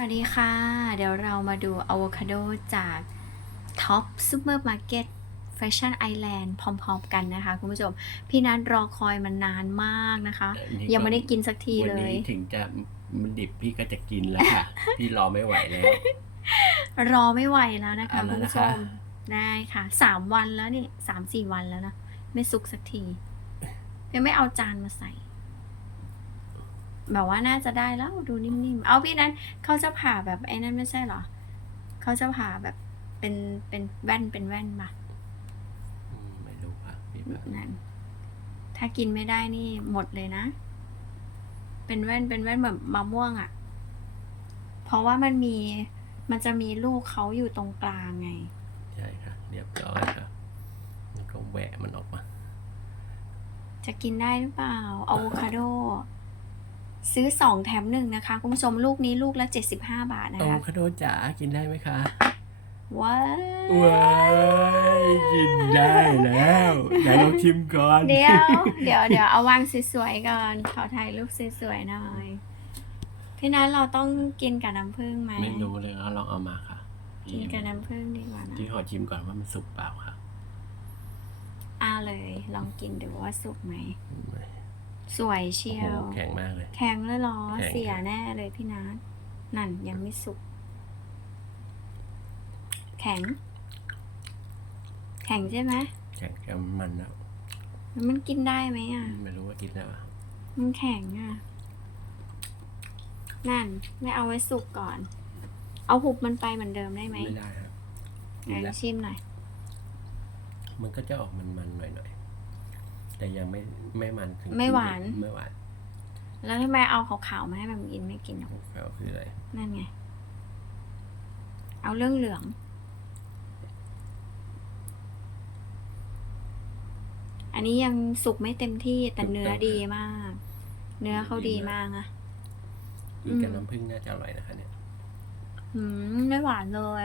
สวัสดีค่ะ เดี๋ยวเรามาดูอะโวคาโดจากท็อปซูเปอร์มาร์เก็ตแฟชั่นไอแลนด์พร้อมๆกันนะคะ คุณผู้ชม พี่นัทรอคอยมันนานมากนะคะอันนี้ก็ยังไม่ได้กินสักทีวันเลยนี้ถึงจะมันดิบพี่ก็จะกินแล้วค่ะ พี่รอไม่ไหวแล้ว รอไม่ไหวแล้วนะคะ เอาคุแล้วณนะผู้ชคะ ม ได้ค่ะสามวันแล้วนี่สามสี่วันแล้วนะ ไม่สุกสักทียังไม่เอาจานมาใส่ แบบว่าน่าจะได้แล้วดูนิ่มๆ เอาพี่นั้นเขาจะผ่าแบบไอ้นั่นไม่ใช่เหรอ เขาจะผ่าแบบเป็นเป็นแว่นเป็นแว่นมาอืมไม่รู้ค่ะพี่แบบนั่นถ้ากินไม่ได้นี่หมดเลยนะ เป็นแว่นเป็นแว่นแบบมะม่วงอะ่ะ เพราะว่ามันมีมันจะมีลูกเขาอยู่ตรงกลางไง ใช่ค่ะ เรียบร้อยค่ะมันก็แหวะมันออกมา จะกินได้หรือเปล่าอะโวคาโด ซื้อสองแถมหนึ่งนะคะ คุณผู้ชมลูกนี้ลูกละ 75 บาทนะโอ้คะคาโดจ๋ากินได้ไหมคะว้าวว้ายกินได้แล้วไหนลองชิมก่อนเดี๋ยว เดี๋ยวเดี๋ยวเอาวางสวยๆก่อน ขอถ่ายรูปสวยๆหน่อย พี่นัทเราต้องกินกับน้ำผึ้งไหมไม่รู้เลยก็ลองเอามาค่ะกินกับน้ำผึ้งดีกว่านะที่ขอชิมก่อนว่ามันสุกเปล่าค่ะอาเลย ลองกินดูว่าสุกไหม สวยเชีโอ้ยโหวแข็งมากเลย แข็งเลยเหรอ แข็ง เสียแน่เลยพี่นัทนั่นยังไม่สุก แข็ง แข็งใช่ไหมแข็งจะมันแล้วแล้วมันกินได้ไหมอะ ไม่รู้ว่ากินได้ปะมันแข็งอะ นั่น ไม่เอาไว้สุกก่อน เอาหุบมันไปเหมือนเดิมได้ไหมไม่ได้ครับ ไหนชิมหน่อย มันก็จะออกมันๆหน่อยๆ แต่ยังไม่ไม่มันถึงไม่หวาน ไม่หวานแล้วทำไมเอาขาวๆมาให้มันกินไม่กินอะแล้วคืออะไรนั่นไง เอาเรื่องเหลือง อันนี้ยังสุกไม่เต็มที่แต่เนื้อดีมาก เนื้อเขาดีมากอะกินกับน้ำผึ้งน่าจะอร่อยนะคะ เนี่ยหืมไม่หวานเลย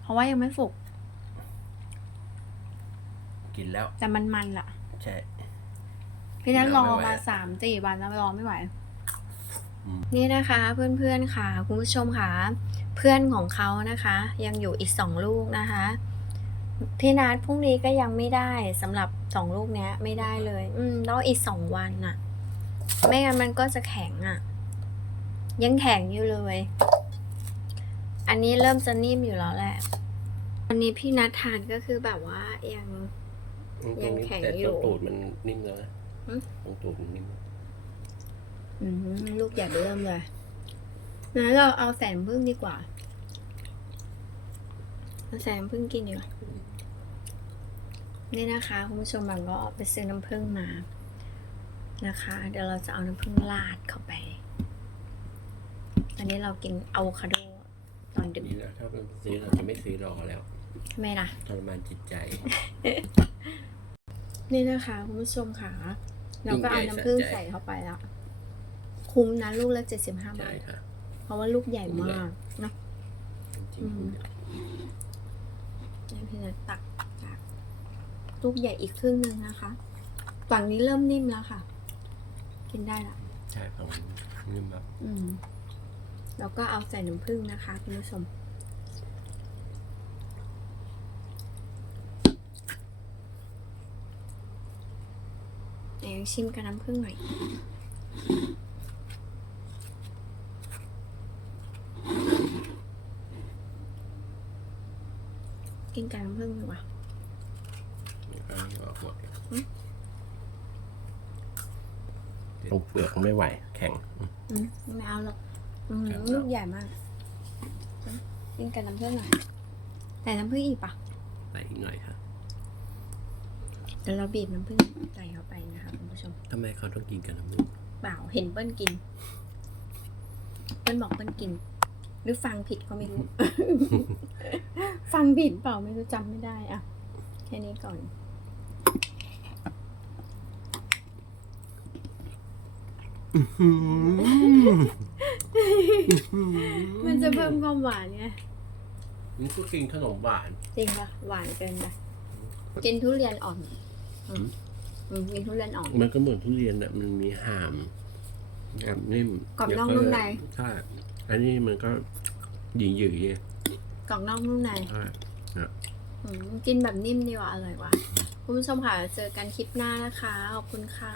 เพราะว่ายังไม่สุก กินแล้ว แต่มันมันล่ะ ใช่ พี่นัทรอไม่ไหวมาอะสามสี่วันแล้วรอไม่ไหวอืมนี่นะคะเพื่อนๆค่ะคุณผู้ชมค่ะ เพื่อนของเขานะคะ ยังอยู่อีกสองลูกนะคะ พี่นัทพรุ่งนี้ก็ยังไม่ได้สำหรับสองลูกเนี้ย ไม่ได้เลย อืมต้องอีกสองวันน่ะ ไม่งั้นมันก็จะแข็งอะ ยังแข็งอยู่เลย อันนี้เริ่มจะนิ่มอยู่แล้วแหละวันนี้พี่นัททานก็คือแบบว่ายัง ตรงนี้ยังแข็งแต่อยู่ตรงตูดมันนิ่มแล้วนะหึ ตรงตูดมันนิ่มอืมลูกใหญ่เริ่มเลยงั้นเราเอาแสนพึ่งดีกว่า เอาแสนพึ่งกินดีกว่า นี่นะคะคุณผู้ชมบังก็ไปซื้อน้ำผึ้งมานะคะ เดี๋ยวเราจะเอาน้ำผึ้งราดเข้าไป อันนี้เรากินอะโวคาโดตอนดึกนี่นะถ้าเป็นซื้อเราจะไม่ซื้อรอแล้ว ทำไมล่ะ ทรมานจิตใจ นี่นะคะคุณผู้ชมค่ะ เราก็เอายิ่งใหญ่น้ำผึ้งสะใจใส่เข้าไปแล้ว คุ้มนะลูกละเจ็ดสิบห้าบาใช่ทค่ะเพราะว่าลูกใหญ่มากเนอะจริอืงมนี่พี่นัทตักจากลูกใหญ่อีกครึ่งหนึ่งนะคะ ฝั่งนี้เริ่มนิ่มแล้วค่ะ กินได้ละๆใช่ฝั่งนี้นิ่มแบบอืมแล้วก็เอาใส่น้ำผึ้งนะคะคุณผู้ชม ดี๋ยวชิมกับน้ำผึ้งหน่อยกินกับน้ำผึ้งดีกว่าอันนี้ออกหมดเลยอืมตรงเปลือกมันไม่ไหว แข็ง อืมไม่เอาหรอกอืมครับลูกใหญ่มากอืมกินกับน้ำผึ้งหน่อยแต่น้ำผึ้งอีกปะใส่อีกหน่อยค่ะ เดี๋ยวเราบีบน้ำผึ้งใส่เข้าไปนะคะคุณผู้ชมทำไมเขาต้องกินกับน้ำผึ้งเปล่าเห็นเปิ้ลกิน เปิ้ลบอกเปิ้ลกิน หรือฟังผิดก็ไม่รู้ ฟังผิดเปล่าไม่รู้จำไม่ได้อะแค่นี้ก่อนมันจะเพิ่มความหวานไงมันก็กินขนมหวาน จริงปะหวานเกินไปกินทุเรียนอ่อน อืมมีทุเรียนอ่อน มันก็เหมือนทุเรียนอะมันมีหามแบบนิ่มกรอบนอกนุ่มใน ใช่อันนี้มันก็หยิ่งหยิ่งๆไงกรอบนอกนุ่มในใช่อืมกินแบบนิ่มดีกว่าอร่อยกว่าคุณผู้ชมค่ะเจอกันคลิปหน้านะคะ ขอบคุณค่ะ